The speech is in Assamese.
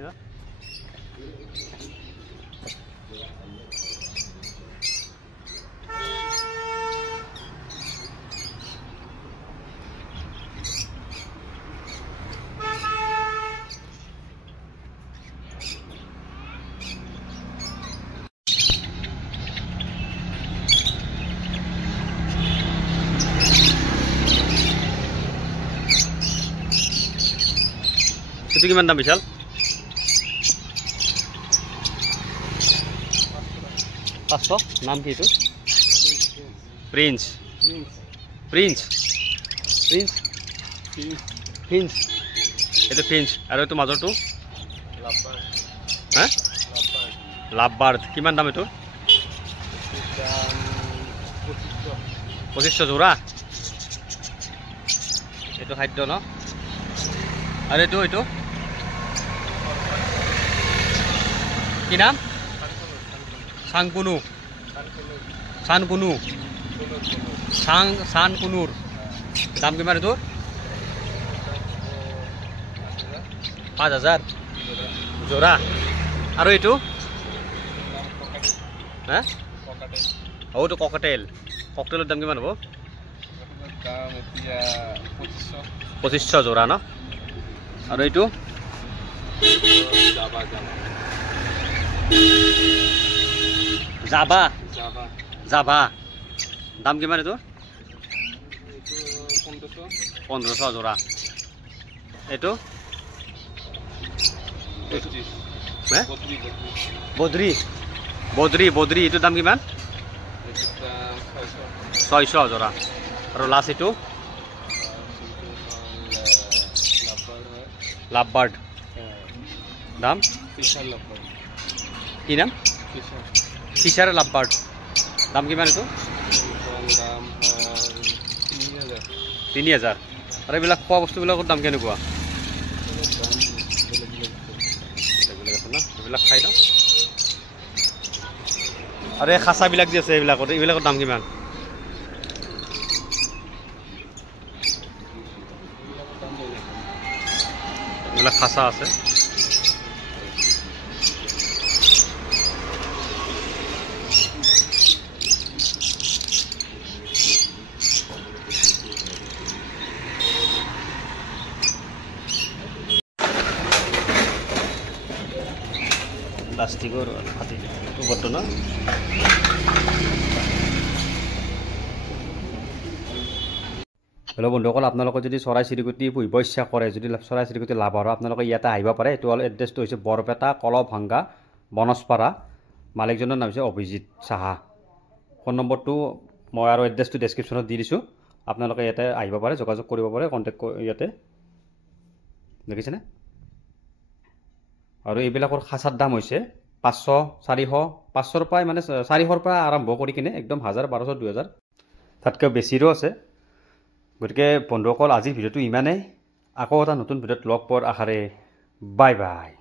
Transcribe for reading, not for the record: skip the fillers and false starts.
না itu gimana misal? Pasto, naam ki itu? Prince. Prince. Prince. Prince. Itu Prince. Aru itu major tu? Lovebird. Hah? Lovebird. Lovebird. Gimana dalam itu? 2500 jora. Itu khadya no? Aru itu? কি নাম সানকুনু সানকুনুর দাম কিমান তোৰ 5000 জোৰা আৰু এইটো হা ওটো ককটেলৰ দাম কিমান হ'ব দাম এতিয়া 2500 জোৰা ন আৰু এইটো জাবা দাম কিমান এইটো 1500 জোৰা এইটো বদ্ৰী এইটো দাম কিমান 600 জোৰা আৰু লাষ্ট এইটো লাভবাৰ্ড দাম কি নাম ফিচাৰ লাভবাৰ্ড দাম কিমান এইটো 3000 আৰু এইবিলাক খোৱা বস্তুবিলাকৰ দাম কেনেকুৱা এইবিলাক খাই ন আৰু এই খাচাবিলাক যে আছে এইবিলাকৰ দাম কিমান এইবিলাক খাচা আছে প্লাষ্টিকৰ হাতি উপৰটো ন হেল্ল' বন্ধুসকল আপোনালোকে যদি চৰাই চিৰিকটি পুহিব ইচ্ছা কৰে যদি চৰাই চিৰিকটি লাভ হয় আপোনালোকে ইয়াতে আহিব পাৰে এইটো হ'ল এড্ৰেছটো হৈছে বৰপেটা কলভাংগা বনজপাৰা মালিকজনৰ নাম হৈছে অভিজিত সাহা ফোন নম্বৰটো মই আৰু এড্ৰেছটো ডেছক্ৰিপশ্যনত দি দিছোঁ আপোনালোকে ইয়াতে আহিব পাৰে যোগাযোগ কৰিব পাৰে কণ্টেক্ট ইয়াতে দেখিছেনে আৰু এইবিলাকৰ খাচাৰ দাম হৈছে 500 400 500ৰ পৰা মানে 400ৰ পৰা আৰম্ভ কৰি কিনে একদম 1000 1200 2000 তাতকৈ বেছিৰো আছে গতিকে বন্ধুসকল আজিৰ ভিডিঅ'টো ইমানেই আকৌ এটা নতুন ভিডিঅ'ত লগ পোৱাৰ আশাৰে বাই বাই